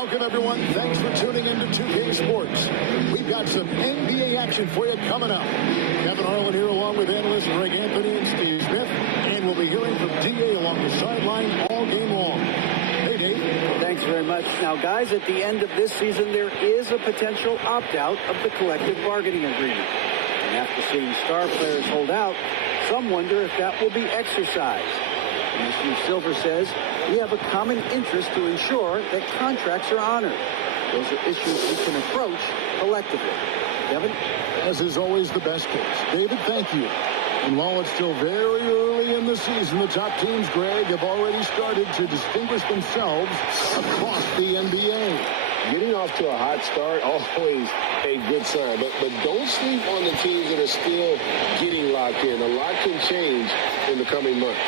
Welcome, everyone. Thanks for tuning in to 2K Sports. We've got some NBA action for you coming up. Kevin Harlan here along with analysts Greg Anthony and Steve Smith. And we'll be hearing from D.A. along the sideline all game long. Hey, Dave. Thanks very much. Now, guys, at the end of this season, there is a potential opt-out of the collective bargaining agreement. And after seeing star players hold out, some wonder if that will be exercised. Commissioner Silver says we have a common interest to ensure that contracts are honored. Those are issues we can approach collectively. Kevin? As is always the best case. David, thank you. And while it's still very early in the season, the top teams, Greg, have already started to distinguish themselves across the NBA. Getting off to a hot start, always a good sign. But don't sleep on the teams that are still getting locked in. A lot can change in the coming months.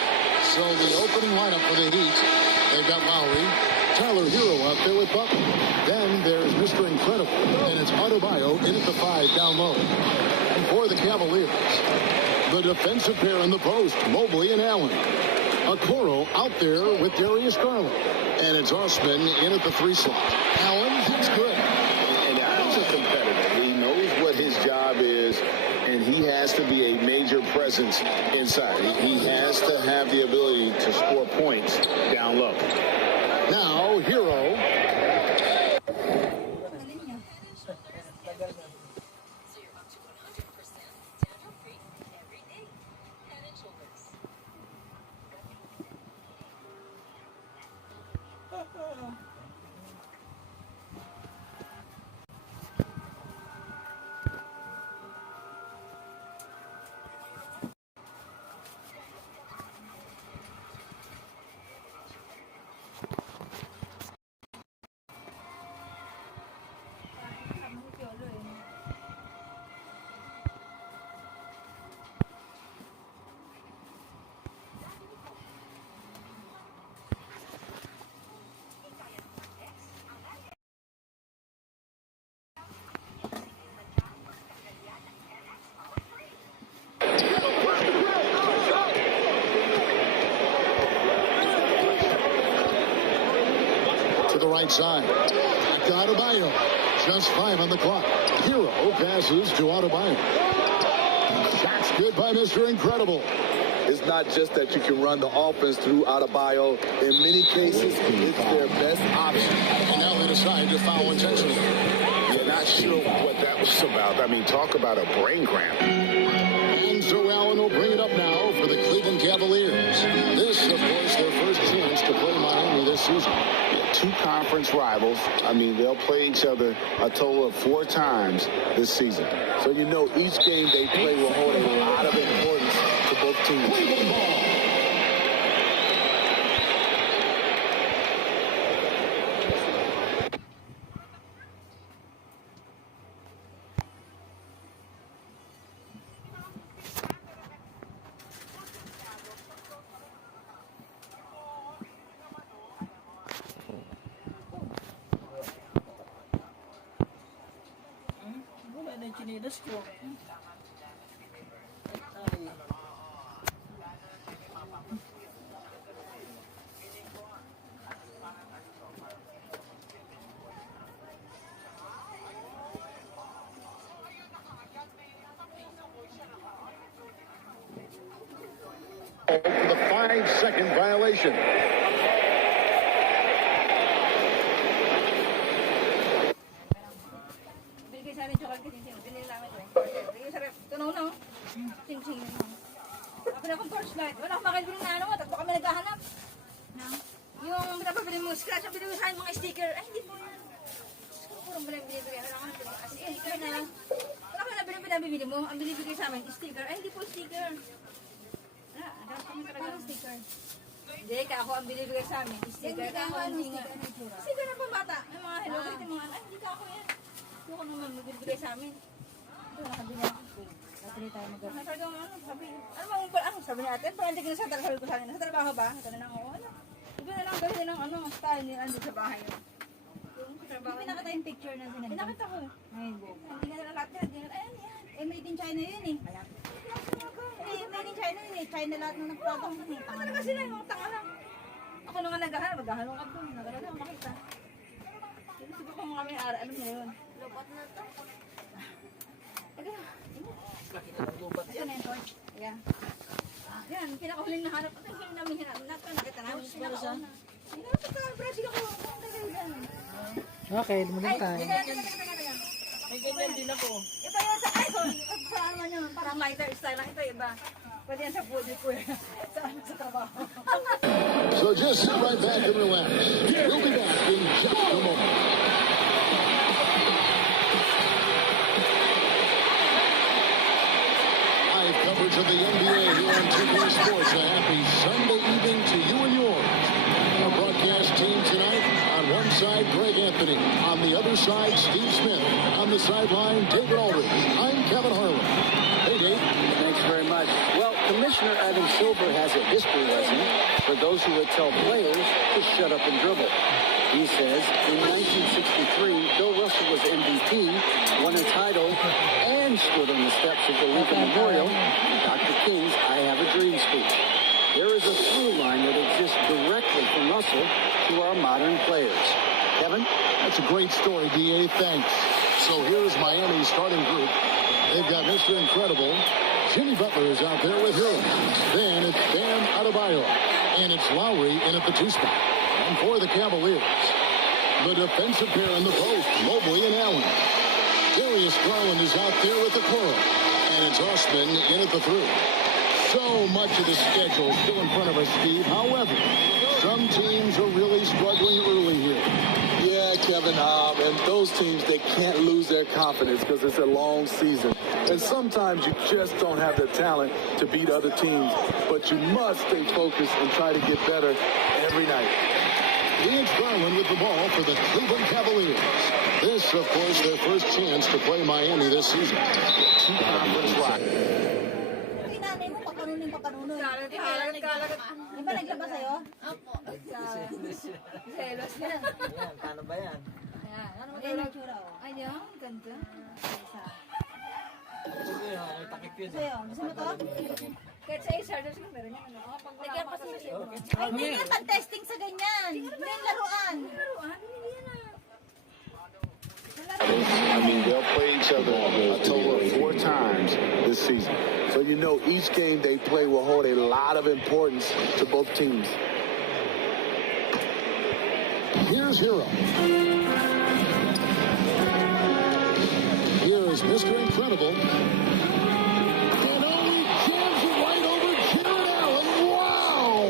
So the opening lineup for the Heat, they've got Lowry, Tyler Hero out there with Butler. Then there's Mr. Incredible, and it's Adebayo in at the 5 down low. And for the Cavaliers, the defensive pair in the post, Mobley and Allen. Okoro out there with Darius Garland. And it's Osman in at the 3 slot. Allen, that's good. And Allen's a competitor. He knows what his job is, and he has to be a major presence inside. He has to have the ability to score points down low. Now, Hero. To the right side. Back to Adebayo. Just 5 on the clock. Hero passes to Adebayo. Shot's good by Mr. Incredible. It's not just that you can run the offense through Adebayo. In many cases, it's their best option. And now they decide to foul intentionally. You're not sure what that was about. I mean, talk about a brain cramp. And so Allen will bring it up now for the Cleveland Cavaliers. This, of course, their first chance to play Miami this season. Two conference rivals. I mean, they'll play each other a total of 4 times this season. So you know each game they play will hold a lot of importance to both teams. Chinilas ko. For the 5-second violation. Wala akong torchlight. Wala akong makabili na ano mo. Tatlo kami naghahanap. Yung pinapabili mo, scratch ang binibigay sa akin mga sticker. Ay, hindi po yan. Kurang pala yung binibigay. Wala akong sticker na. Wala akong pinabili mo. Ang binibigay sa amin, sticker. Ay, hindi po sticker. Parang sticker. Hindi, kako ang binibigay sa amin. Sticker. Kako ang sticker. Sticker na pambata. Yung mga hello, kahit yung mga, ay, hindi kako yan. Yung ko naman binibigay sa amin. Ito, nakabili ako. Natuloy tayo sabi ni ate, parang hindi ko sabi ko sa akin, nasa trabaho ba? Ito na lang, ano? Iba na lang gawin ng style ni Andy sa bahay yun. Yung trabaho. Pinakita yung picture na sinagin. Pinakita ko. Hindi na lang lahat yan. Ayan, yan. Eh, made in China yun eh. Made in China yun eh. China lahat ng nagpapang. Tanga na kasi na yung tanga lang. Ako nung maghahanap ka doon. Nagala lang makita. ara, alam niya yun. Lupat na to. Ito na yung torch. Ayan. Yan, pinakahuling nahanap. Ito yung namin hinap. Nakita namin yung pinakauna. Hinap ito, Brazil ako. Okay, lumagang tayo. May ganyan din ako. Iba yun sa sorry. Sa ano nyo, parang lighter style lang. Ito iba. Pwede yan sa food ko sa trabaho. So just sit right back and relax. We'll be back in just a moment. Live coverage of the NBA here on TK Sports. A happy Sunday evening to you and yours. Our broadcast team tonight, on one side, Greg Anthony. On the other side, Steve Smith. On the sideline, David Aldridge. I'm Kevin Harlan. Hey, Dave. Thanks very much. Well, Commissioner Adam Silver has a history lesson for those who would tell players to shut up and dribble. He says in 1963, Bill Russell was MVP, won a title, and stood on the steps of the Lincoln Memorial, Dr. King's I Have a Dream speech. There is a through line that exists directly from Russell to our modern players. Kevin? That's a great story, D.A. Thanks. So here's Miami's starting group. They've got Mr. Incredible. Jimmy Butler is out there with him. Then it's Bam Adebayo. And it's Lowry in at the 2 spot. And for the Cavaliers, the defensive pair in the post, Mobley and Allen. Darius Garland is out there with the curl. And it's Osman in at the 3. So much of the schedule still in front of us, Steve. However, some teams are really struggling early here. Yeah, Kevin, and those teams, they can't lose their confidence because it's a long season. And sometimes you just don't have the talent to beat other teams, but you must stay focused and try to get better every night. It's Garland with the ball for the Cleveland Cavaliers. This, of course, their first chance to play Miami this season. Conference rock. Hindi nanay mo, papanunin. Kalagat. Di ba naglaba sa'yo? Opo. Selos yan. Ayan, paano ba yan? Ayan, ano magandang tsura o? Ayan, ganda. Ito yun, may takip yun. Sa'yo, gusto mo to? Kahit sa Acer, meron yan, ano? Pag wala pa sa sa'yo. Ay, hindi nga pang-testing sa ganyan. Hindi yung laruan. Laruan? Hindi yan ah. I mean, they'll play each other a total of 4 times this season. So you know each game they play will hold a lot of importance to both teams. Here's Hero. Here's Mr. Incredible. And he jams it right over Jared Allen. Wow!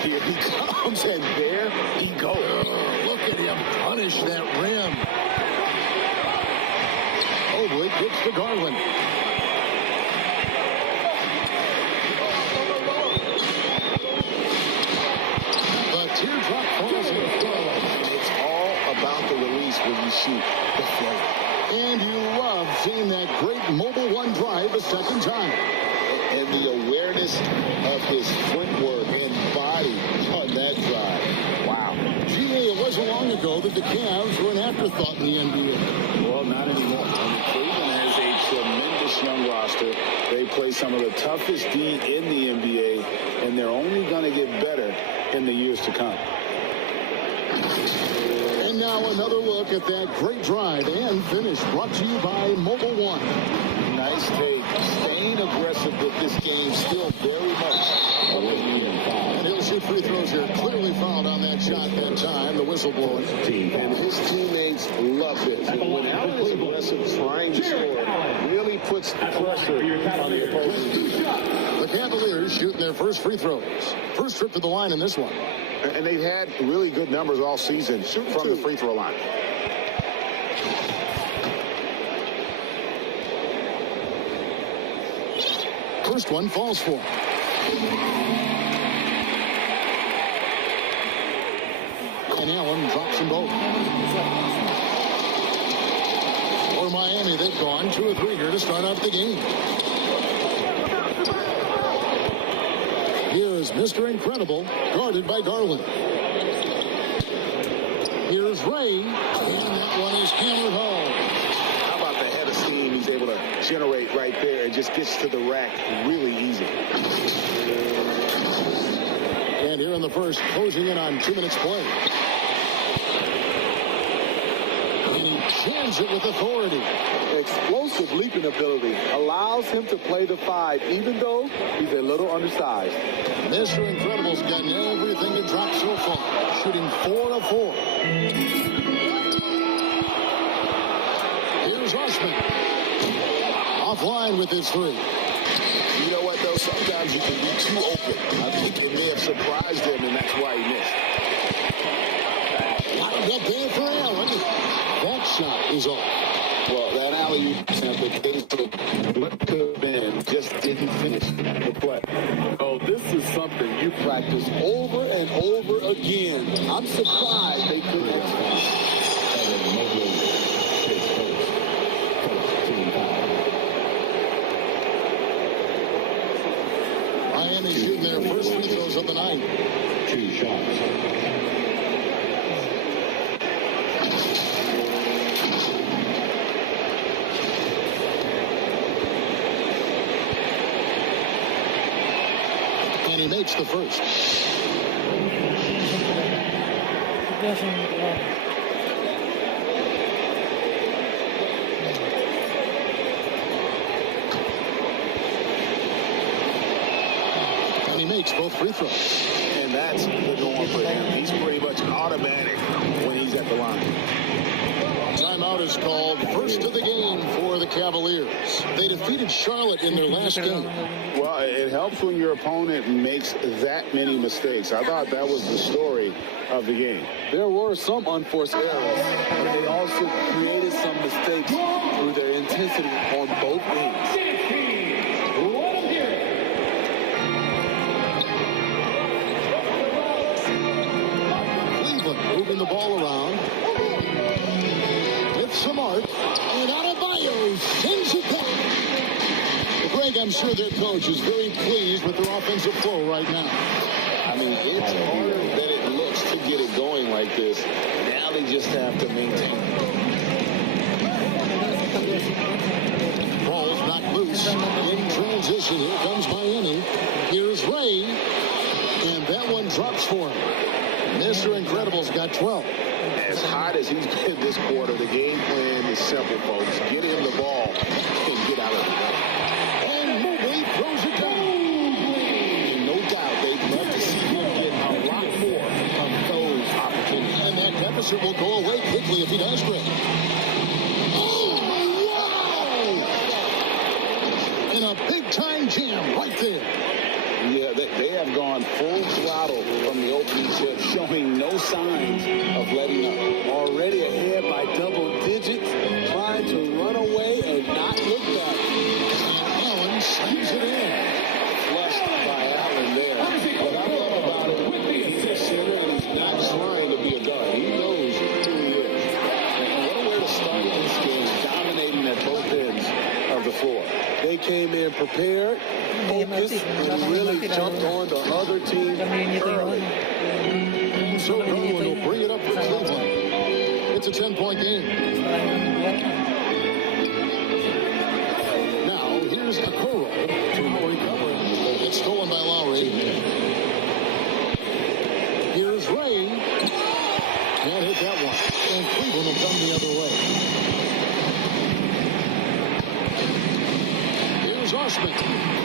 Here he comes, and there he goes. Look at him punish that rim. Mobley gets to Garland. The teardrop falls in the flow. It's all about the release when you shoot the flow. And you love seeing that great mobile one drive a second time. And the awareness of his footwork and body on that drive. Wow. GA, it wasn't long ago that the Cavs were an afterthought in the NBA. Well, not anymore. I mean, Cleveland has a tremendous young roster. They play some of the toughest D in the NBA, and they're only going to get better in the years to come. And now another look at that great drive and finish brought to you by Mobile One. Nice take. Staying aggressive with this game, still very much up in the end. And he'll shoot free throws here. Clearly fouled on that shot that time. The whistle blowing. And his teammates love this. When Allen is aggressive, trying to score, really puts pressure on the opposing team. The Cavaliers shooting their first free throws. First trip to the line in this one. And they've had really good numbers all season from the free throw line. First one falls for. And Allen drops them both. For Miami, they've gone 2 or 3 here to start out the game. Here's Mr. Incredible, guarded by Garland. Here's Ray, and that one is hammered home. How about the head of steam he's able to generate right there and just gets to the rack really easy. And here in the first, closing in on 2 minutes play. jams it with authority. Explosive leaping ability allows him to play the 5, even though he's a little undersized. Mr. Incredible's gotten everything to drop so far, shooting 4 of 4. Here's Osman. Offline with his 3. You know what, though? Sometimes you can be too open. I think it may have surprised him, and that's why he missed. Lined up there for Allen. That shot is off. Well, that alley-oop simplification, what could have been, just didn't finish the play. Oh, this is something you practice over and over again. I'm surprised they couldn't execute. Miami shooting their first free throws of the night. 2 shots. And he makes the first. And he makes both free throws. And that's the norm for him. He's pretty much automatic when he's at the line. Timeout is called. First of the game for the Cavaliers. They defeated Charlotte in their last game. Well, it helps when your opponent makes that many mistakes. I thought that was the story of the game. There were some unforced errors, but they also created some mistakes through their intensity on both ends. Cleveland moving the ball around. With Samart. And Adebayo sends it back. Greg, I'm sure their coach is very pleased with their offensive flow right now. I mean, it's harder than it looks to get it going like this. Now they just have to maintain it. Ball's knocked loose. In transition, here comes Miami. Here's Ray. And that one drops for him. Mr. Incredible's got 12. As hot as he's been this quarter, the game plan is simple, folks. Get him the ball and get out of the way. And Mobley throws it down. And no doubt they'd love to see him get a lot more of those opportunities. And that deficit will go away quickly if he does, Greg. Oh, wow! And a big-time jam right there. Yeah, they have gone full throttle from the opening tip, showing no signs of letting up. Already ahead by double digits, trying to run away and not look back. And Allen slams it in. Flushed by Allen there. What I love about it, he's a center and he's not trying to be a guard. He knows who he is. And what a way to start this game, dominating at both ends of the floor. They came in prepared, focused, and really jumped on the other team early. So Garland will bring it up for Cleveland. It's a 10-point game. Now, here's Okoro to recover. It's stolen by Lowry. Here's Ray. Can't hit that one. And Cleveland will come the other way. Here's Osman.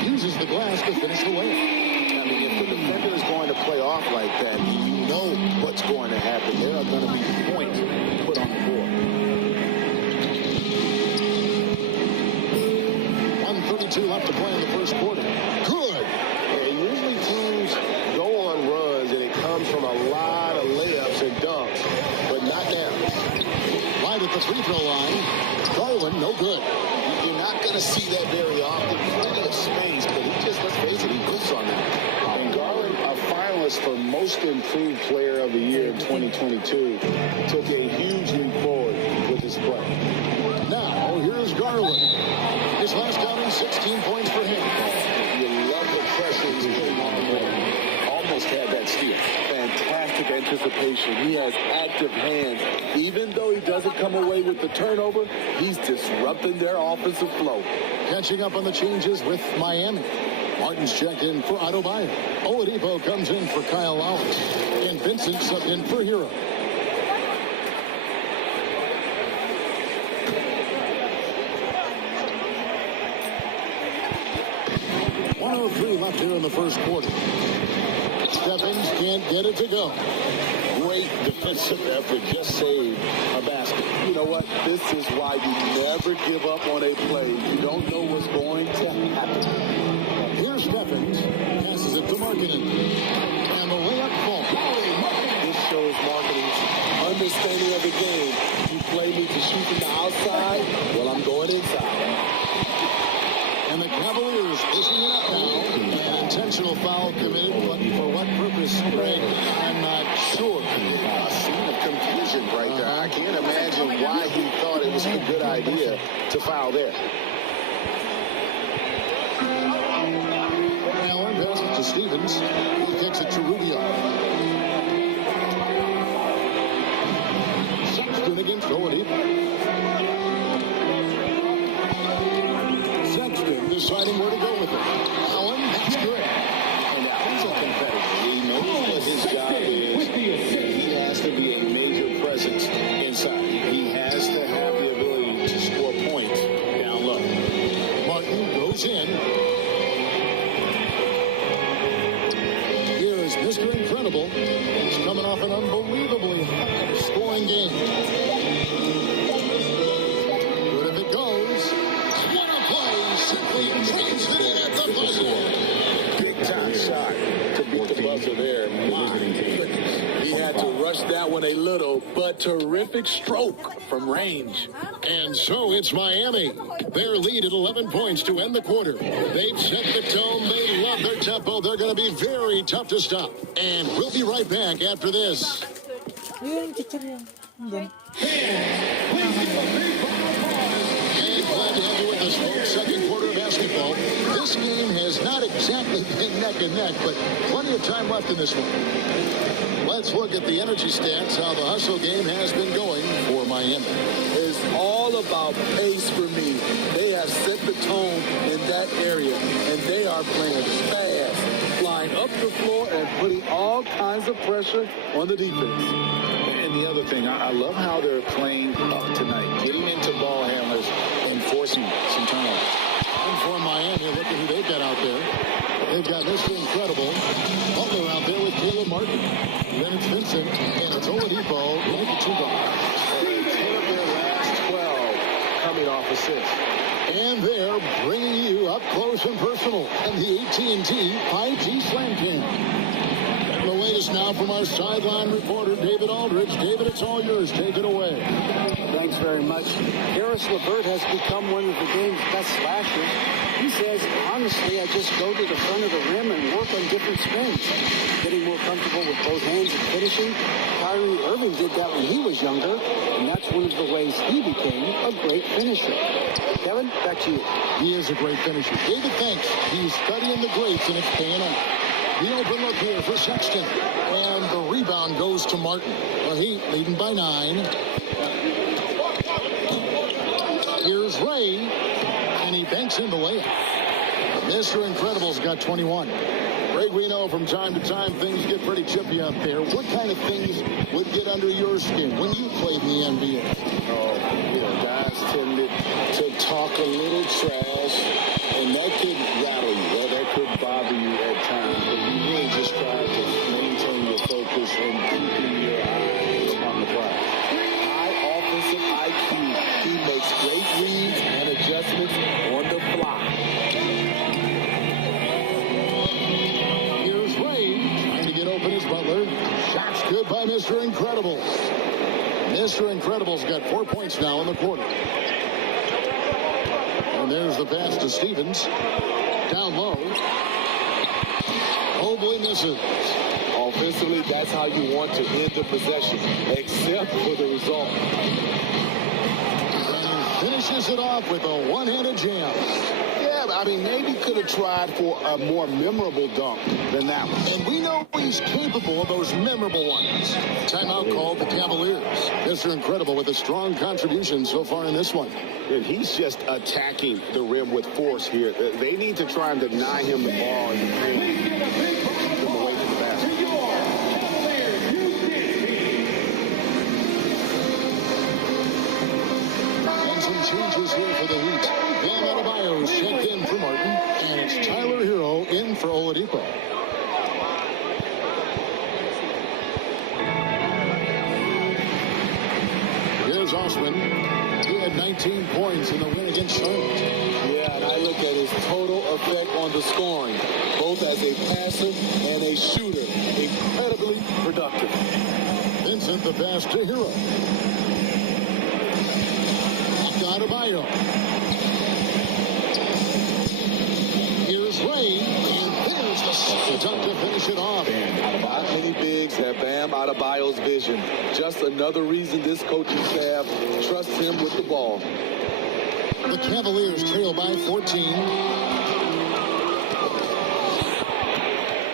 Uses the glass to finish the layup. I mean, if the defender is going to play off like that, you know what's going to happen. There are going to be points put on the board. 1:32 left to play in the first quarter. Good. And usually teams go on runs, and it comes from a lot of layups and dunks, but not now. Right at the free throw line. Garland, no good. You're not going to see that very often. Plenty of space, but he just, let's face it, he goes on that. And Garland, a finalist for Most Improved Player of the Year in 2022, took a huge leap forward with his play. Now, here's Garland. His last outing, 16 points for him. You love the pressure he's putting on the board. Almost had that steal. Fantastic anticipation. He has active hands. Even though he doesn't come away with the turnover, he's disrupting their offensive flow. Catching up on the changes with Miami. Martin's checked in for Adebayo. Oladipo comes in for Kyle Lowry. And Vincent subbed in for Hero. 1:03 left here in the first quarter. Stephens can't get it to go. Great defensive effort. Just saved a basket. You know what? This is why you never give up on a play. You don't know what's going to happen. Here's Stephens. Passes it to Markkanen. And the layup falls. This shows Markkanen's understanding of the game. You play me to shoot from the outside, well, I'm going inside. And the Cavaliers pushing it up now. An intentional foul committed, but for what purpose, Greg? I'm not sure. A scene of confusion right there. I can't imagine why he thought it was a good idea to foul there. Allen passes it to Stevens. He kicks it to Rubio. Sexton against Doherty. Sexton deciding where to go with it. Allen, that's good. And Allen's a competitor. He knows what his job is. He has to be a major presence inside. He has to have the ability to score points down low. Martin goes in. Here is Mr. Incredible. He's coming off an unbelievably high-scoring game. Good if it goes. What a play! Simply drives it in at the buzzer. Big-time shot to beat the buzzer there. My goodness. He had to rush that one a little, but terrific stroke from range. And so it's Miami. Their lead at 11 points to end the quarter. They've set the tone. They love their tempo. They're going to be very tough to stop. And we'll be right back after this. Ayun, teacher yan. Andyan. And glad to have you with us, folks. Second quarter of basketball. This game has not exactly been neck and neck, but plenty of time left in this one. Let's look at the energy stats, how the hustle game has been going for Miami. It's all about pace for me. They have set the tone in that area, and they are playing fast, flying up the floor and putting all kinds of pressure on the defense. And the other thing, I love how they're playing up tonight, getting into ball handlers and forcing some turnovers. And for Miami, look at who they've got out there. They've got Mr. Incredible. Butler out there with Caleb Martin. Then it's Vincent, and it's Oladipo with the 2 guard. 10 of their last 12 coming off assists. And they're bringing you up close and personal and the AT&T 5G Slam Cam. The latest now from our sideline reporter, David Aldridge. David, it's all yours. Take it away. Thanks very much. Karis LeVert has become one of the game's best slashers. He says, honestly, I just go to the front of the rim and work on different spins. Getting more comfortable with both hands and finishing. Kyrie Irving did that when he was younger, and that's one of the ways he became a great finisher. Kevin, back to you. He is a great finisher. David thinks he's studying the greats, and it's paying off. The open look here for Sexton. And the rebound goes to Martin. The Heat leading by 9. Here's Ray. And he banks in the layup. Mr. Incredible's got 21. Greg, we know from time to time things get pretty chippy out there. What kind of things would get under your skin when you played in the NBA? Guys tended to talk a little trash, and that could rattle you, or that could bother you at times. But you really just try to maintain your focus and keeping your eyes on the prize. High offensive IQ. He makes great reads and adjustments on the fly. Here's Ray trying to get open as Butler. Shots good by Mr. Incredible. Mr. Incredible's got 4 points now in the quarter. And there's the pass to Stevens. Down low. Mobley misses. Offensively, that's how you want to end the possession, except for the result. And he finishes it off with a one-handed jam. Yeah, I mean, maybe could have tried for a more memorable dunk than that one. And we know he's capable of those memorable ones. Timeout called the Cavaliers. Mr. Incredible with a strong contribution so far in this one. And he's just attacking the rim with force here. They need to try and deny him the ball and keep him away from the basket. And some changes here for the Heat. Bam Adebayo's checked in for Martin, and it's Tyler Hero in for Oladipo. Here's Osman. He had 19 points in the win against Charlotte. Yeah, and I look at his total effect on the scoring, both as a passer and a shooter. Incredibly productive. Vincent the pass to Hero. Adebayo. Here's Ray, and there's the second dunk to finish it off. Not many bigs have Bam Adebayo's vision. Just another reason this coaching staff trusts him with the ball. The Cavaliers trail by 14.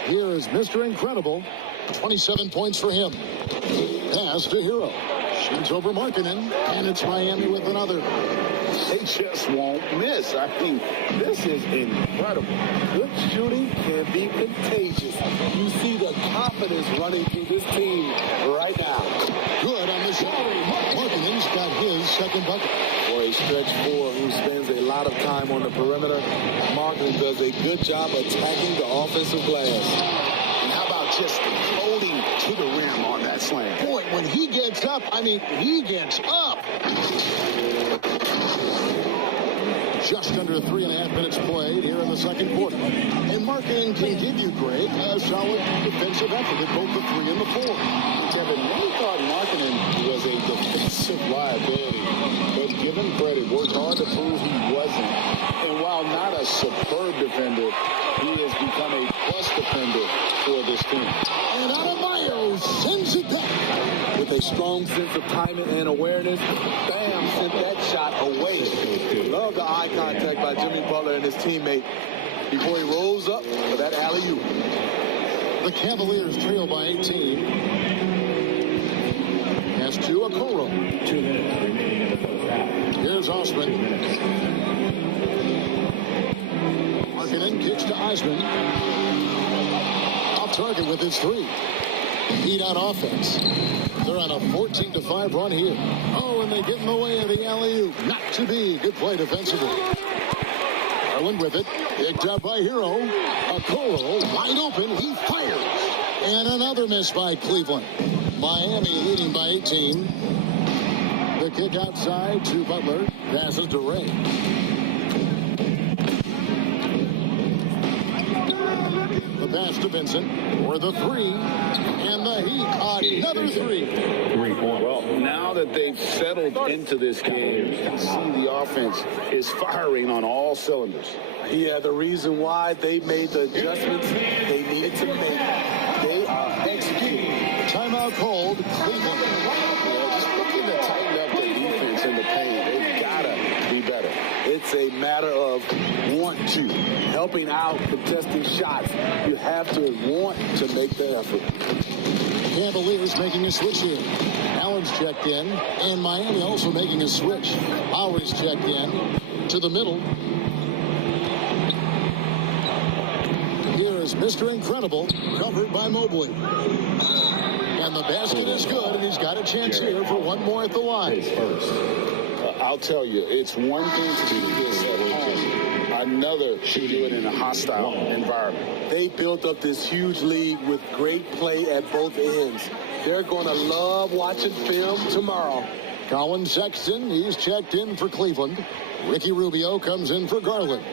Here is Mr. Incredible. 27 points for him. Pass to Hero. Shoots over Markkanen, and it's Miami with another. They just won't miss. I mean, this is incredible. Good shooting can be contagious. You see the confidence running through this team right now. Good on the shot. Markkanen's got his second bucket. For a stretch four who spends a lot of time on the perimeter, Markkanen does a good job attacking the offensive glass. And how about just floating to the rim on that slam? Boy, when he gets up, he gets up. Just under 3.5 minutes played here in the second quarter. And Markkanen can give you, Greg, a solid defensive effort at both the 3 and the 4. Kevin, many thought Markkanen was a defensive liability, but given credit, worked hard to prove he wasn't. And while not a superb defender, he has become a plus defender for this team. And Adebayo sends it back. With a strong sense of timing and awareness, Bam sent that shot away. Love the eye contact by Jimmy Butler and his teammate before he rolls up for that alley-oop. The Cavaliers trail by 18. Pass to Okoro. 2 minutes remaining in the first half. Here's Osman. Markkanen kicks to Eisman. Off target with his 3. Heat on offense. They're on a 14-5 run here. Oh, and they get in the way of the alley-oop. Not to be. Good play defensively. Garland with it. Picked up by Hero. Okoro wide open. He fires. And another miss by Cleveland. Miami leading by 18. The kick outside to Butler. Passes to Ray. The pass to Vincent for the 3. And the Heat, another 3. 3 points. Well, now that they've settled into this game, you can see the offense is firing on all cylinders. Yeah, the reason why they made the adjustments they needed to make. They are executing. Timeout called. Cleveland. Yeah, just looking to tighten up the defense in the paint. They've got to be better. It's a matter of want to. Helping out, contesting shots. You have to want to make the effort. Cavaliers making a switch here. Allen's checked in, and Miami also making a switch. Lowry's checked in to the middle. Here is Mr. Incredible, covered by Mobley. And the basket is good, and he's got a chance here for one more at the line. His first. I'll tell you, it's one thing to do this at home, another to do it in a hostile environment. They built up this huge lead with great play at both ends. They're going to love watching film tomorrow. Colin Sexton, he's checked in for Cleveland. Ricky Rubio comes in for Garland.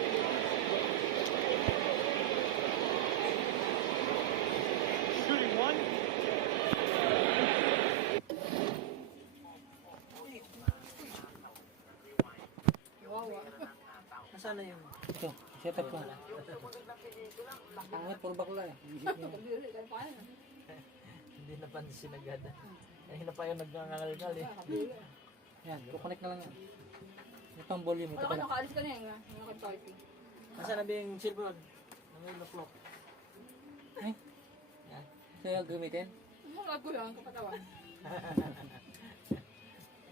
Nasaan na yun? Ito, set up ko. Pangat, puro bakla eh. Hindi napansin agad. Kanina pa yung nagngangal-ngal eh. Yan, kukonek na lang yan. Ito ang volume, ito pala. Nakaalis ka na yan, nakapag-party. Nasaan na ba yung silver? Namin na clock. Ay, yan. Sa'yo gamitin? Mga ko lang, kapatawan.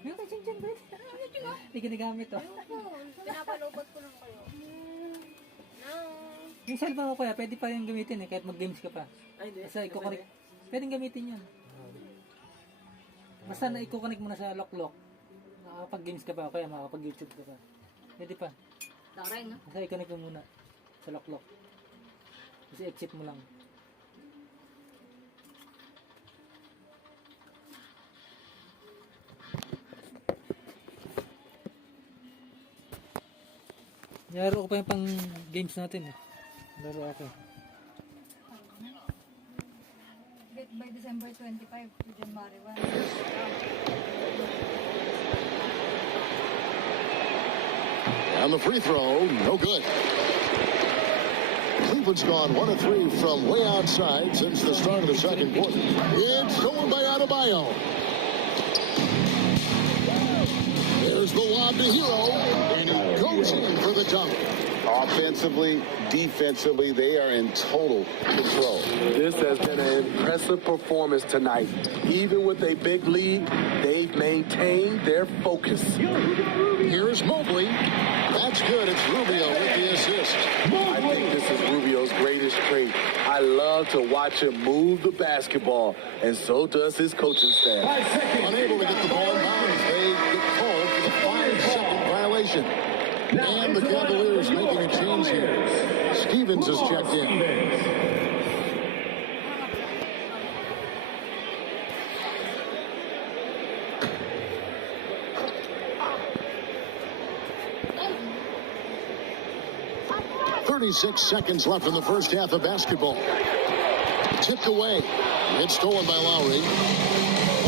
Yung kay Chin-Chin, Brett. Hindi ginagamit oh. Pinapalupot ko lang kayo. Yung cellphone ko kuya, pwede pa yung gamitin eh, kahit mag-games ka pa. Ay, hindi. Basta i-connect. Pwedeng gamitin yan. Basta na i-connect mo na sa lock-lock. Makakapag-games ka pa, o kaya makakapag-YouTube ka pa. Pwede pa. Taray, no? Basta i-connect mo muna sa lock-lock. Kasi exit mo lang. Laro ko pa yung pang games natin eh. Laro ako. By December 25 to January 1. And the free throw, no good. Cleveland's gone 1 of 3 from way outside since the start of the second quarter. It's stolen by Adebayo. There's the lob to Hero, and he goes in for the dunk. Offensively, defensively, they are in total control. This has been an impressive performance tonight. Even with a big lead, they've maintained their focus. Here's Mobley. That's good. It's Rubio with the assist. I think this is Rubio's greatest trait. I love to watch him move the basketball, and so does his coaching staff. Unable to get the ball in bounds. They get called for the 5-second violation. And the Cavaliers making a change here. Stevens has checked in. "36 seconds left in the first half of basketball. Tipped away. It's stolen by Lowry.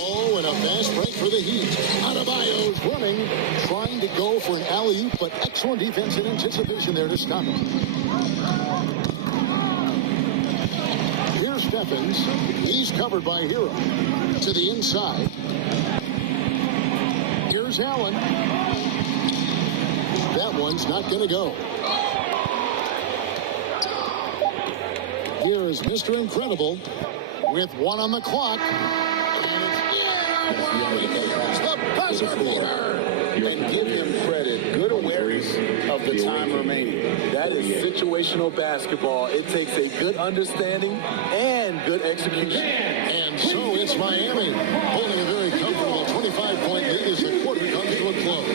Oh, and a fast break for the Heat. Adebayo's running, trying to go for an alley-oop, but excellent defense and anticipation there to stop him. Here's Stephens. He's covered by Hero. To the inside. Here's Allen. That one's not going to go. Here is Mr. Incredible with 1 on the clock. It's the buzzer beater. And give him credit. Good awareness of the time remaining. That is situational basketball. It takes a good understanding and good execution. And so it's Miami holding a very comfortable 25-point lead as the quarter comes to a close.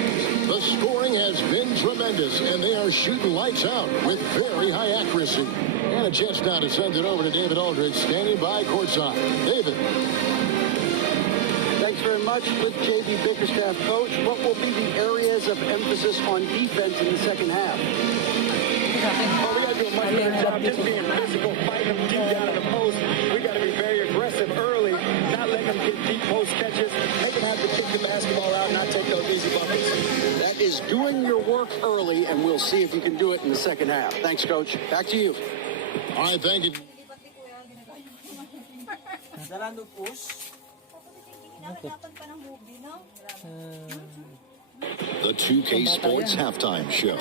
The scoring has been tremendous, and they are shooting lights out with very high accuracy. And a chance now to send it over to David Aldridge, standing by courtside. David. Thanks very much. With J.B. Bickerstaff, coach, what will be the areas of emphasis on defense in the second half? Well, we got to do a much better job just being physical, fighting them deep down in the post. We got to be very aggressive early, not letting them get deep post catches, make them have to kick the basketball out, not take those easy buckets. That is doing your work early, and we'll see if you can do it in the second half. Thanks, Coach. Back to you. All right, thank you. The 2K Sports Halftime Show.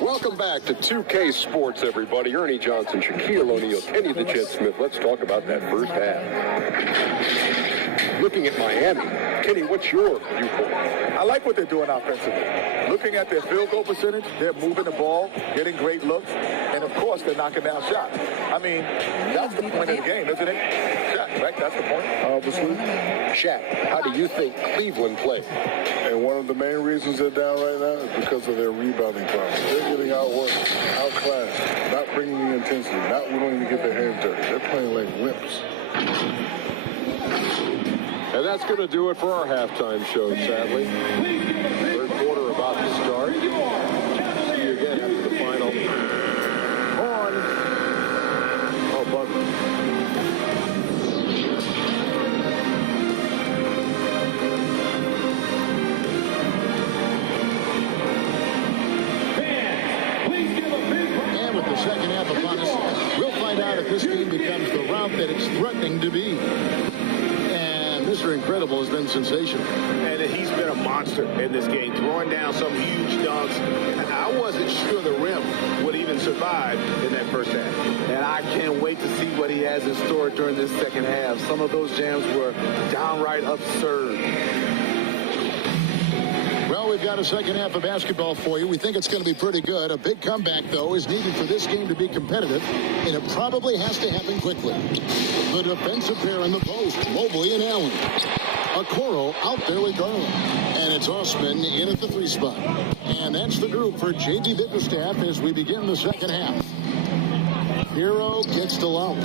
Welcome back to 2K Sports, everybody. Ernie Johnson, Shaquille O'Neal, Kenny the Jet Smith. Let's talk about that first half. Looking at Miami, Kenny, what's your viewpoint? I like what they're doing offensively. Looking at their field goal percentage, they're moving the ball, getting great looks, and of course they're knocking down shots. I mean, that's the point of the game, isn't it? Shot, right? That's the point, obviously. Shaq, how do you think Cleveland played? And one of the main reasons they're down right now is because of their rebounding problem. They're getting outworked, outclassed, not bringing the intensity, not willing to get their hands dirty. They're playing like wimps. And that's going to do it for our halftime show, sadly. Third quarter about to start. See you again after the final. On. Oh, buzzer. And with the second half upon us, we'll find out if this team becomes the route that it's threatening to be. Mr. Incredible has been sensational. And he's been a monster in this game, throwing down some huge dunks. And I wasn't sure the rim would even survive in that first half. And I can't wait to see what he has in store during this second half. Some of those jams were downright absurd. Well, we've got a second half of basketball for you. We think it's going to be pretty good. A big comeback, though, is needed for this game to be competitive, and it probably has to happen quickly. The defensive pair in the post, Mobley and Allen. Okoro out there with Garland. And it's Osman in at the 3 spot. And that's the group for J.D. Bickerstaff as we begin the second half. Hero kicks to Lowry.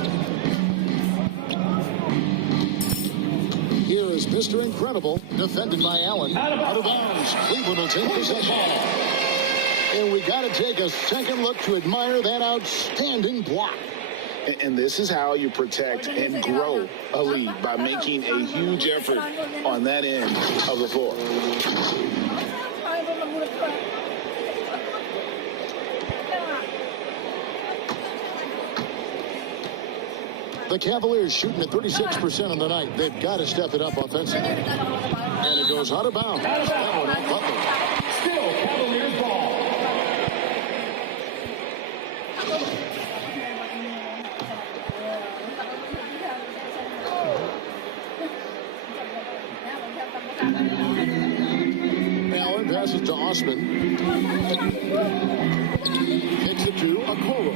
Here is Mr. Incredible, defended by Allen. Out of bounds. Cleveland will take possession. And we got to take a second look to admire that outstanding block. And this is how you protect and grow a lead, by making a huge effort on that end of the floor. The Cavaliers shooting at 36% on the night. They've got to step it up offensively. And it goes out of bounds. That one off Butler. Still Cavaliers ball. Allen passes to Osman. Kicks it to Okoro.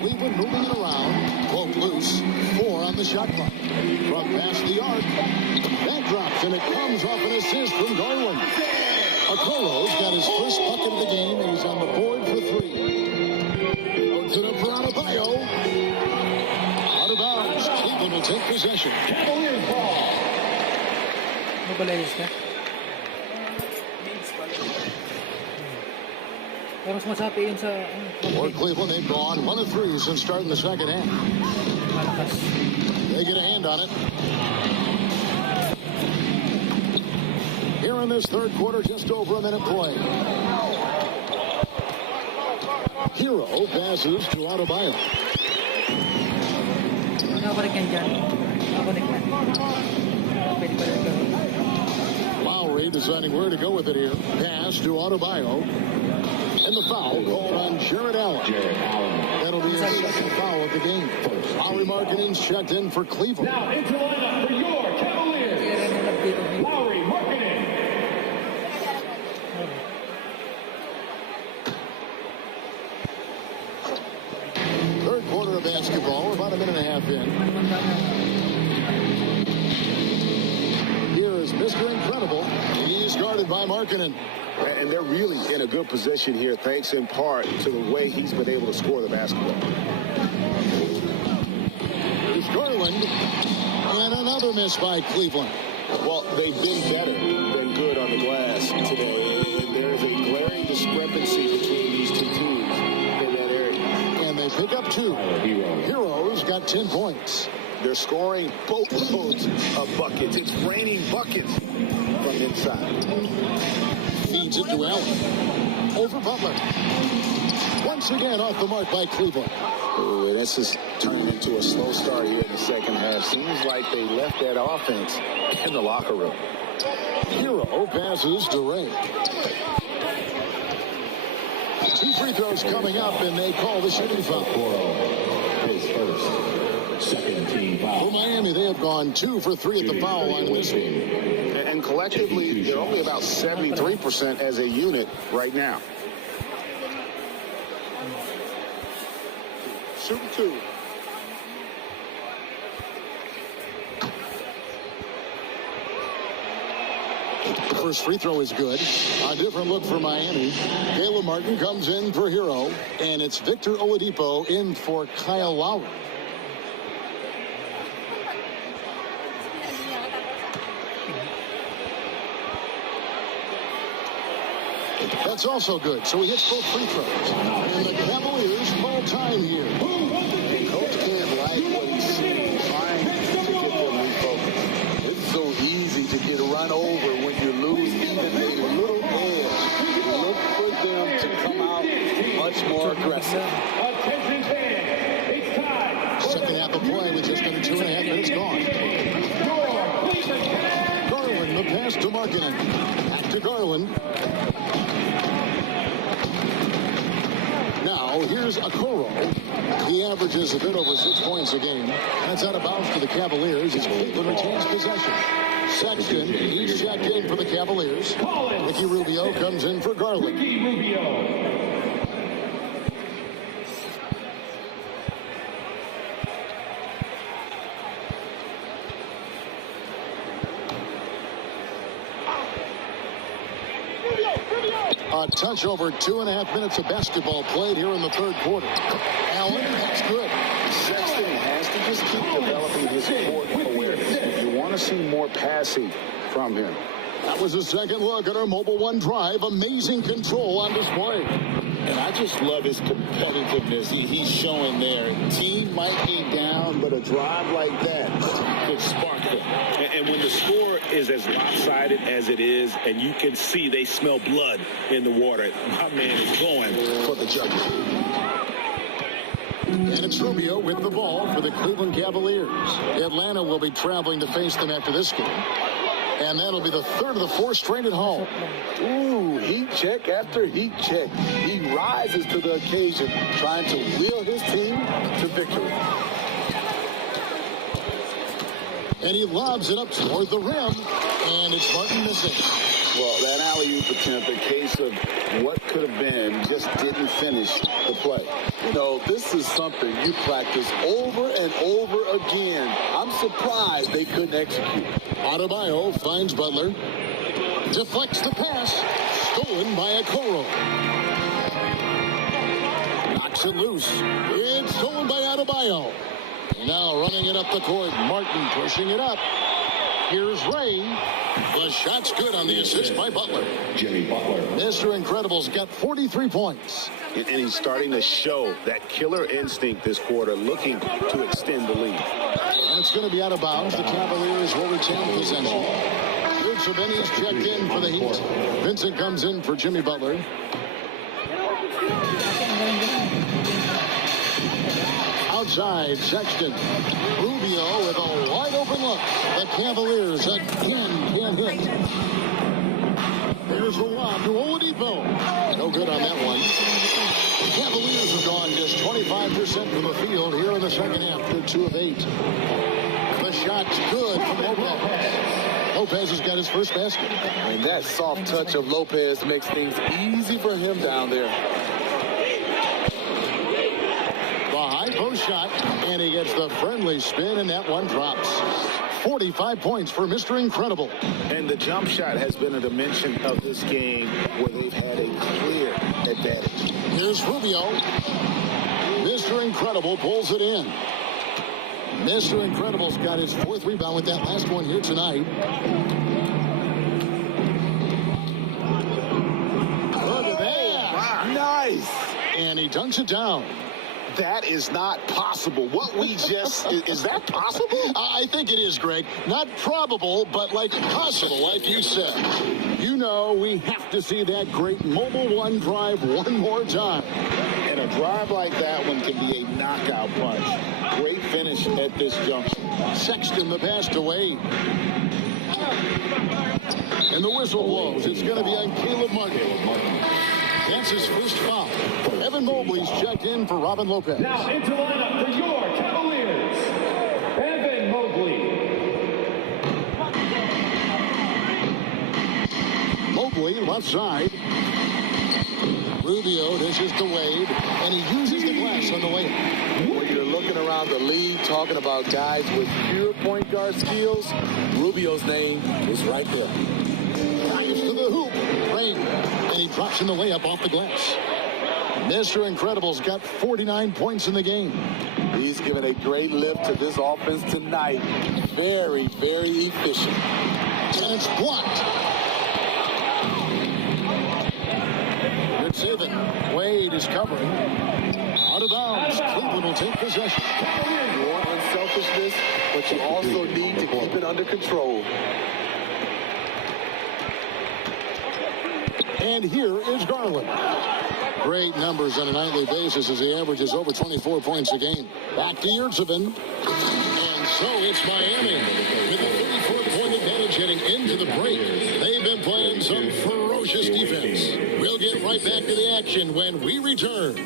Cleveland moving it around. Quote loose. 4 on the shot clock. From past the arc. That drops, and it comes off an assist from Garland. Okoro's got his first bucket of the game, and he's on the board for 3. Goes it up for Adebayo. Out of bounds. Cleveland will take possession. Cavaliers ball. Mabalayos ka. Kaya mas masapi yun sa... For Cleveland, they've gone 1 of 3 since starting the second half. Malakas. They get a hand on it. Here in this third quarter, just over a minute play. Hero passes to Adebayo. Nakakonek yan dyan. Nakakonek yan. Pwede pa rin gano'n. Lowry deciding where to go with it here. Pass to Adebayo. And the foul called on Jared Allen. That'll be his second foul of the game. Lowry Markkanen's checked in for Cleveland. Now into lineup for your Cavaliers. Lowry Markkanen. Third quarter of basketball, about a minute and a half in. Here is Mr. Incredible. He's guarded by Markkanen. And they're really in a good position here, thanks in part to the way he's been able to score the basketball. There's Garland. And another miss by Cleveland. Well, they've been better than good on the glass today. There is a glaring discrepancy between these two teams in that area. And they pick up 2. Heroes got 10 points. They're scoring boatloads of buckets. It's raining buckets from inside. Feeds it to Allen. Over Butler. Once again off the mark by Cleveland. Ooh, and this is turning into a slow start here in the second half. Seems like they left that offense in the locker room. Hero passes to Ray. 2 free throws coming up, and they call the shooting foul. His first. Second team foul. For Miami, they have gone 2 for 3 at the foul line in this game. And collectively, they're only about 73% as a unit right now. Shooting 2. The first free throw is good. A different look for Miami. Caleb Martin comes in for Hero, and it's Victor Oladipo in for Kyle Lowry. That's also good. So he hits both free throws. And the Cavaliers call time here. Coach can't like what he's seeing, trying to get them refocused. It's so easy to get run over when you lose even a little edge. Look for them to come out much more aggressive. Attention fans, it's time. Second half of play with just under 2.5 minutes gone. Garland, the pass to Markkanen. Back to Garland. Now, here's Okoro. He averages a bit over 6 points a game. That's out of bounds to the Cavaliers as Cleveland retains possession. Sexton, he's checked in for the Cavaliers. Ricky Rubio comes in for Garland. Ricky Rubio. A touch over 2.5 minutes of basketball played here in the third quarter. Allen, that's good. Sexton has to just keep developing his court awareness. You want to see more passing from him. That was a second look at our Mobile One drive. Amazing control on display. And I just love his competitiveness. He's showing there. Team might be down, but a drive like that could spark them. And when the score is as lopsided as it is, and you can see they smell blood in the water, my man is going for the jumper. And it's Rubio with the ball for the Cleveland Cavaliers. Atlanta will be traveling to face them after this game. And that'll be the third of the four straight at home. Ooh, heat check after heat check. He rises to the occasion, trying to wheel his team to victory. And he lobs it up toward the rim. And it's Martin missing. Well, that alley-oop attempt, a case of what could have been, just didn't finish the play. You know, this is something you practice over and over again. I'm surprised they couldn't execute. Adebayo finds Butler. Deflects the pass. Stolen by Okoro. Knocks it loose. It's stolen by Adebayo. Now running it up the court. Martin pushing it up. Here's Ray. The shot's good on the assist by Butler. Jimmy Butler. Mr. Incredible's got 43 points. And he's starting to show that killer instinct this quarter, looking to extend the lead. And it's going to be out of bounds. The Cavaliers will retain possession. Benny's checked in for the Heat. Vincent comes in for Jimmy Butler. Outside, Sexton. Rubio with a wide open look. The Cavaliers again can't hit. Here's the lob to Oladipo. No good on that one. The Cavaliers have gone just 25% from the field here in the second half. They're 2 of 8. The shot's good from Lopez. Lopez has got his first basket. And that soft touch of Lopez makes things easy for him down there. The high post shot, and he gets the friendly spin, and that one drops. 45 points for Mr. Incredible. And the jump shot has been a dimension of this game where they've had a clear advantage. Here's Rubio. Mr. Incredible pulls it in. Mr. Incredible's got his 4th rebound with that last one here tonight. Look at that. Nice. And he dunks it down. That is not possible. What we just, is that possible? I think it is, Greg. Not probable, but like possible, like you said. You know, we have to see that great Mobile One drive one more time. And a drive like that one can be a knockout punch. Great finish at this junction. Sexton the pass to Wade. And the whistle blows. It's going to be on Caleb Martin. That's his first foul. Evan Mobley's checked in for Robin Lopez. Now into lineup for your Cavaliers, Evan Mobley. Mobley left side. Rubio dishes to Wade, and he uses the glass on the way. When you're looking around the league talking about guys with pure point guard skills, Rubio's name is right there. Drives to the hoop. Rain. And he drops in the layup off the glass. Mr. Incredible's got 49 points in the game. He's given a great lift to this offense tonight. Very, very efficient. And it's blocked. Good saving. Wade is covering. Out of bounds. Cleveland will take possession. You want unselfishness, but you also need to keep it under control. And here is Garland. Great numbers on a nightly basis as he averages over 24 points a game. Back to Yurtsevin. And so it's Miami with a 34-point advantage heading into the break. They've been playing some ferocious defense. We'll get right back to the action when we return.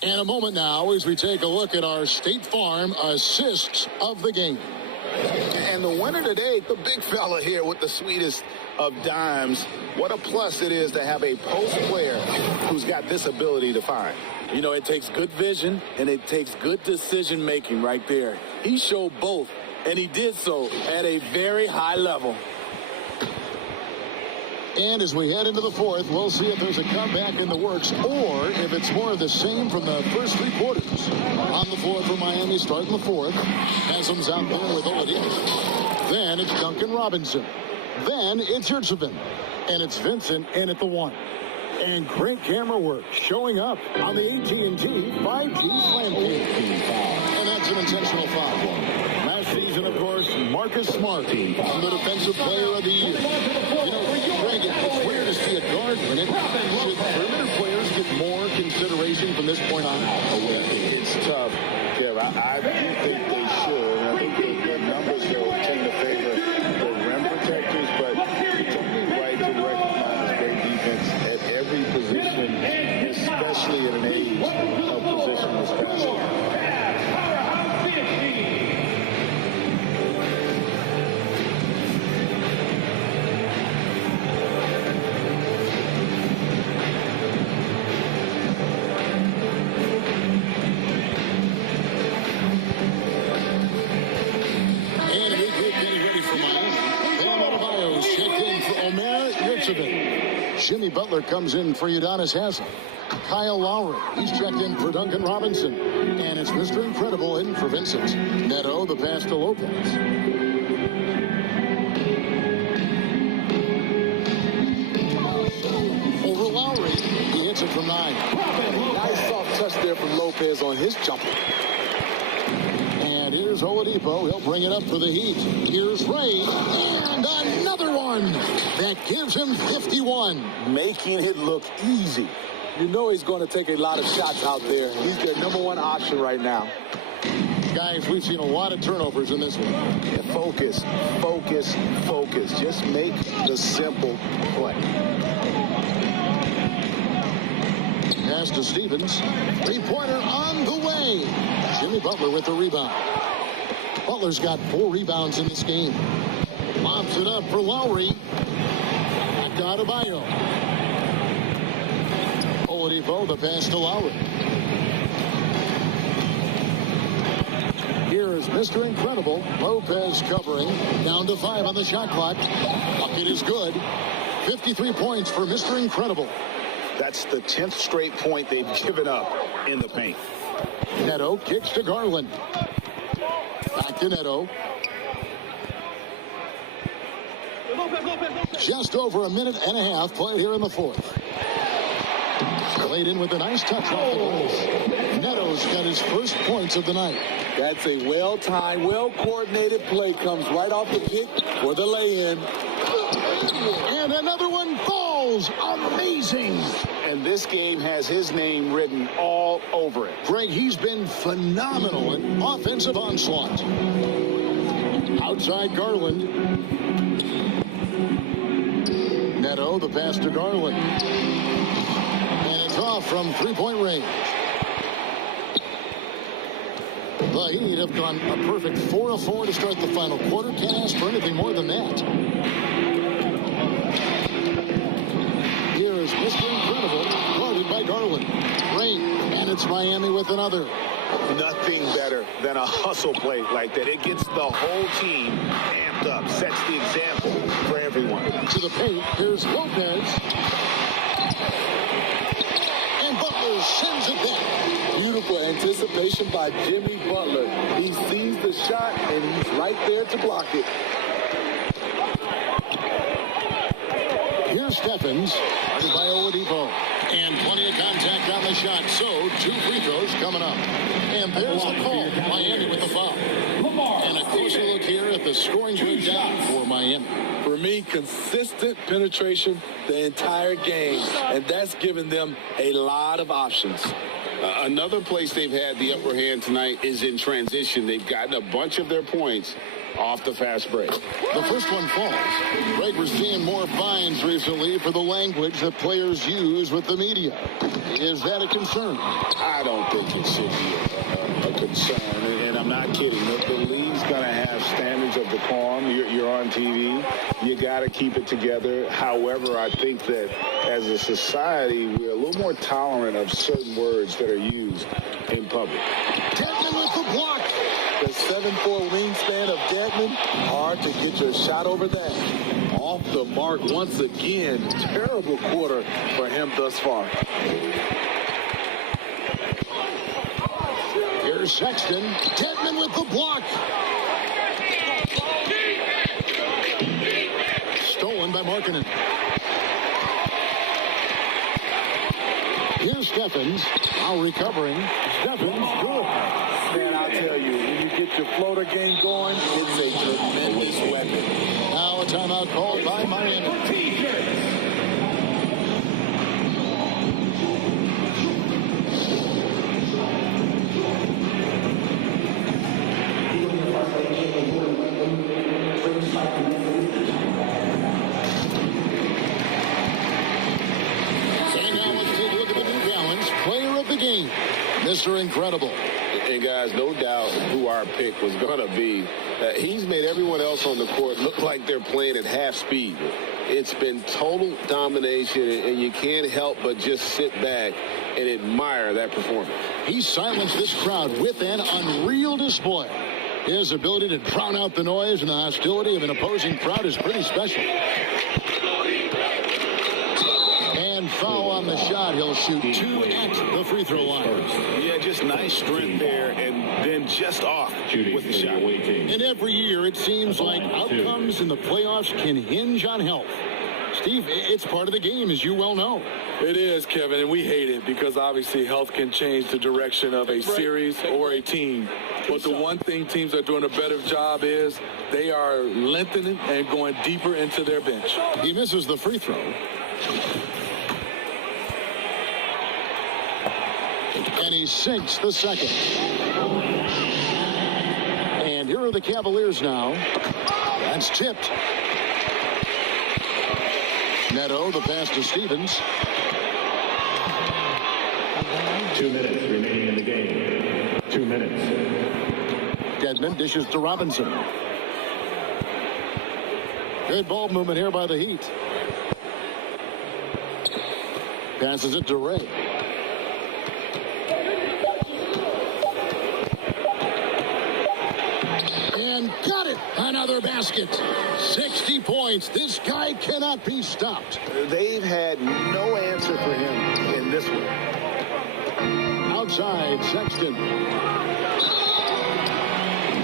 And a moment now as we take a look at our State Farm assists of the game. And the winner today, the big fella here with the sweetest of dimes. What a plus it is to have a post player who's got this ability to find. You know, it takes good vision and it takes good decision making right there. He showed both, and he did so at a very high level. And as we head into the fourth, we'll see if there's a comeback in the works or if it's more of the same from the first three quarters. On the floor for Miami, starting the fourth. Haslam's out there with Oladipo. Then it's Duncan Robinson. Then it's Yurtseven. And it's Vincent in at the one. And great camera work showing up on the AT&T 5G Slam Cam. And that's an intentional foul. Last season, of course, Marcus Smart, the defensive player of the year. You know, Greg, it's weird to see a guard win it. Should perimeter players get more consideration from this point on? It's tough, Kev. I do think they should. I think the numbers will tend to favor the rim protectors, but it's only right to recognize great defense at every position, especially at an age of positionless basketball. Jimmy Butler comes in for Udonis Haslem. Kyle Lowry, he's checked in for Duncan Robinson. And it's Mr. Incredible in for Vincent. Neto, the pass to Lopez. Over Lowry, he hits it from 9. Nice soft touch there from Lopez on his jumper. And here's Oladipo. He'll bring it up for the Heat. Here's Ray. And another one. That gives him 51. Making it look easy. You know he's going to take a lot of shots out there. He's their number one option right now. Guys, we've seen a lot of turnovers in this one. Focus, focus, focus. Just make the simple play. Pass to Stevens. Three-pointer on the way. Jimmy Butler with the rebound. Butler's got 4 rebounds in this game. Lobs it up for Lowry. Back to Adebayo. Oladipo, the pass to Lowry. Here is Mr. Incredible. Lopez covering. Down to 5 on the shot clock. Bucket is good. 53 points for Mr. Incredible. That's the 10th straight point they've given up in the paint. Neto kicks to Garland. Back to Neto. Just over a minute and a half played here in the fourth. Laid in with a nice touch off the glass. Neto's got his first points of the night. That's a well-timed, well-coordinated play. Comes right off the pick for the lay-in. And another one falls. Amazing. And this game has his name written all over it. Greg, he's been phenomenal in offensive onslaught. Outside Garland. Neto, the pass to Garland. And it's off from three-point range. The Heat have gone a perfect 4 of 4 to start the final quarter. Can't ask for anything more than that. Here is Mr. Incredible, guarded by Garland. Rain, and it's Miami with another. Nothing better than a hustle play like that. It gets the whole team amped up, sets the example for everyone. To the paint, here's Lopez. And Butler sends it back. Beautiful anticipation by Jimmy Butler. He sees the shot, and he's right there to block it. Here's Stephens, guarded by Oladipo. And plenty of contact on the shot, so 2 free throws coming up. And there's the call. Miami with the foul. And a closer look here at the scoring breakdown for Miami. For me, consistent penetration the entire game, and that's given them a lot of options. Another place they've had the upper hand tonight is in transition. They've gotten a bunch of their points off the fast break. The first one falls. Greg, we're seeing more fines recently for the language that players use with the media. Is that a concern? I don't think it should be a concern, and I'm not kidding. The league's going to have standards got to keep it together. However, I think that as a society, we're a little more tolerant of certain words that are used in public. Dedmon with the block. The 7'4" wingspan of Dedmon, hard to get your shot over that. Off the mark once again. Terrible quarter for him thus far. Here's Sexton. Dedmon with the block. Stolen by Markkanen. Here's Steffens. Now recovering. Steffens, good. Man, I'll tell you, when you get your floater game going, it's a tremendous weapon. Now a timeout called by Miami. Mr. Incredible. And guys, no doubt who our pick was going to be. He's made everyone else on the court look like they're playing at half speed. It's been total domination, and you can't help but just sit back and admire that performance. He silenced this crowd with an unreal display. His ability to drown out the noise and the hostility of an opposing crowd is pretty special. And foul on the shot. He'll shoot 2 at the free throw line. Yeah, just nice strength there, and then just off with the shot. And every year it seems like outcomes in the playoffs can hinge on health. Steve, it's part of the game, as you well know. It is, Kevin, and we hate it because obviously health can change the direction of a series or a team. But the one thing teams are doing a better job is they are lengthening and going deeper into their bench. He misses the free throw. And he sinks the second. And here are the Cavaliers now. That's tipped. Neto, the pass to Stevens. 2 minutes remaining in the game. 2 minutes. Dedmon dishes to Robinson. Good ball movement here by the Heat. Passes it to Ray. And got it. Another basket. 60 points. This guy cannot be stopped. They've had no answer for him in this one. Outside, Sexton.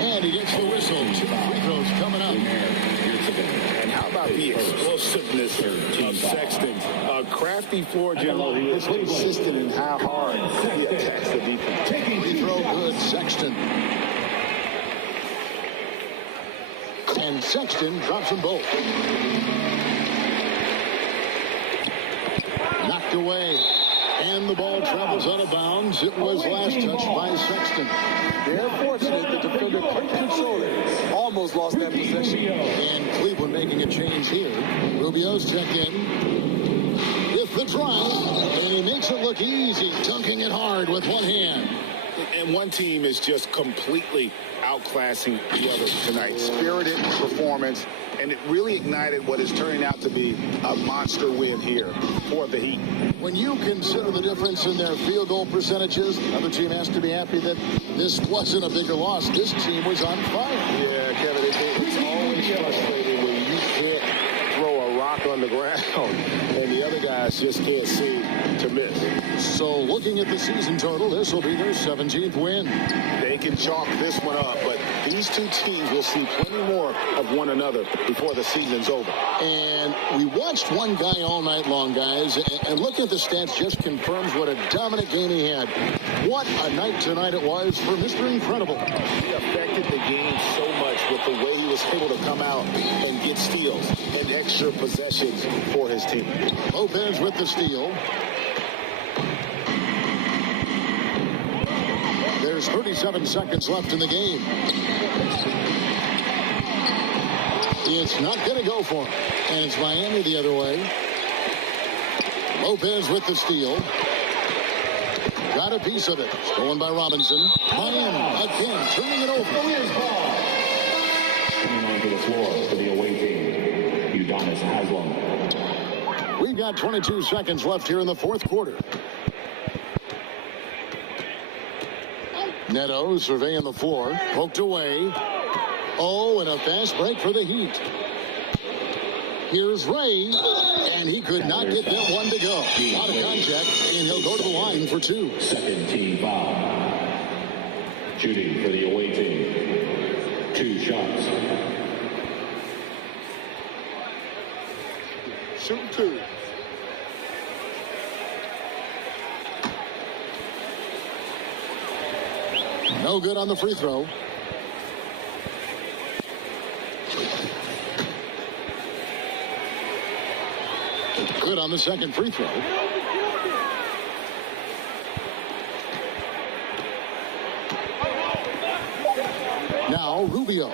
And he gets the whistle. 2 free throws coming up. And how about the explosiveness of Sexton? A crafty floor general. He is consistent in how hard he attacks the defense. Free throw good, Sexton. And Sexton drops them both. Knocked away. And the ball travels out of bounds. It was last touched by Sexton. They're fortunate the defender couldn't control it. Almost lost that possession. And Cleveland making a change here. Rubio's check in with the drive. And he makes it look easy, dunking it hard with one hand. And one team is just completely outclassing the other tonight. Spirited performance, and it really ignited what is turning out to be a monster win here for the Heat. When you consider the difference in their field goal percentages, the other team has to be happy that this wasn't a bigger loss. This team was on fire. Yeah, Kevin, it's always frustrating when you can't throw a rock on the ground and the other guys just can't seem to miss. So looking at the season total, this will be their 17th win. They can chalk this one up, but these two teams will see plenty more of one another before the season's over. And we watched one guy all night long, guys, and looking at the stats just confirms what a dominant game he had. What a night tonight it was for Mr. Incredible. He affected the game so much with the way he was able to come out and get steals and extra possessions for his team. Lopez with the steal. There's 37 seconds left in the game. It's not going to go for him. And it's Miami the other way. Lopez with the steal. Got a piece of it. Stolen by Robinson. Miami again turning it over. Coming onto the floor for the away team. Udonis Haslam. We've got 22 seconds left here in the fourth quarter. Neto surveying the floor. Poked away. Oh, and a fast break for the Heat. Here's Ray, and he could not get that one to go. Out of contact, and he'll go to the line for two. Second team foul. Shooting for the away team. 2 shots. Shooting 2. No good on the free throw. Good on the second free throw. Now Rubio.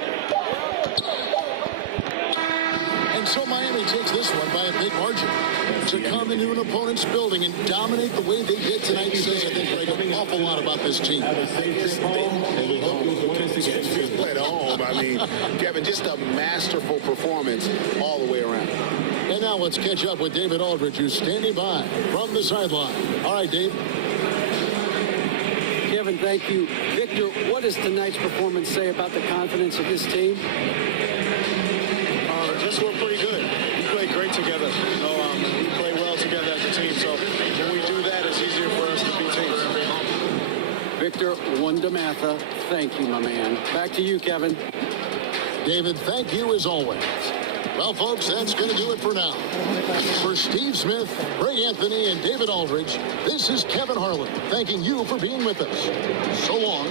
And so Miami takes this one by a big margin. To come into an opponent's building and dominate the way they did tonight says, I think, an awful lot about this team. At home, I mean, Kevin, just a masterful performance all the way around. And now let's catch up with David Aldridge, who's standing by from the sideline. All right, Dave. Kevin, thank you. Victor, what does tonight's performance say about the confidence of this team? Just we're pretty good. We play great together. We play well together as a team. So when we do that, it's easier for us to beat teams. Victor Wondermatha, thank you, my man. Back to you, Kevin. David, thank you as always. Well, folks, that's going to do it for now. For Steve Smith, Ray Anthony, and David Aldridge, this is Kevin Harlan thanking you for being with us. So long.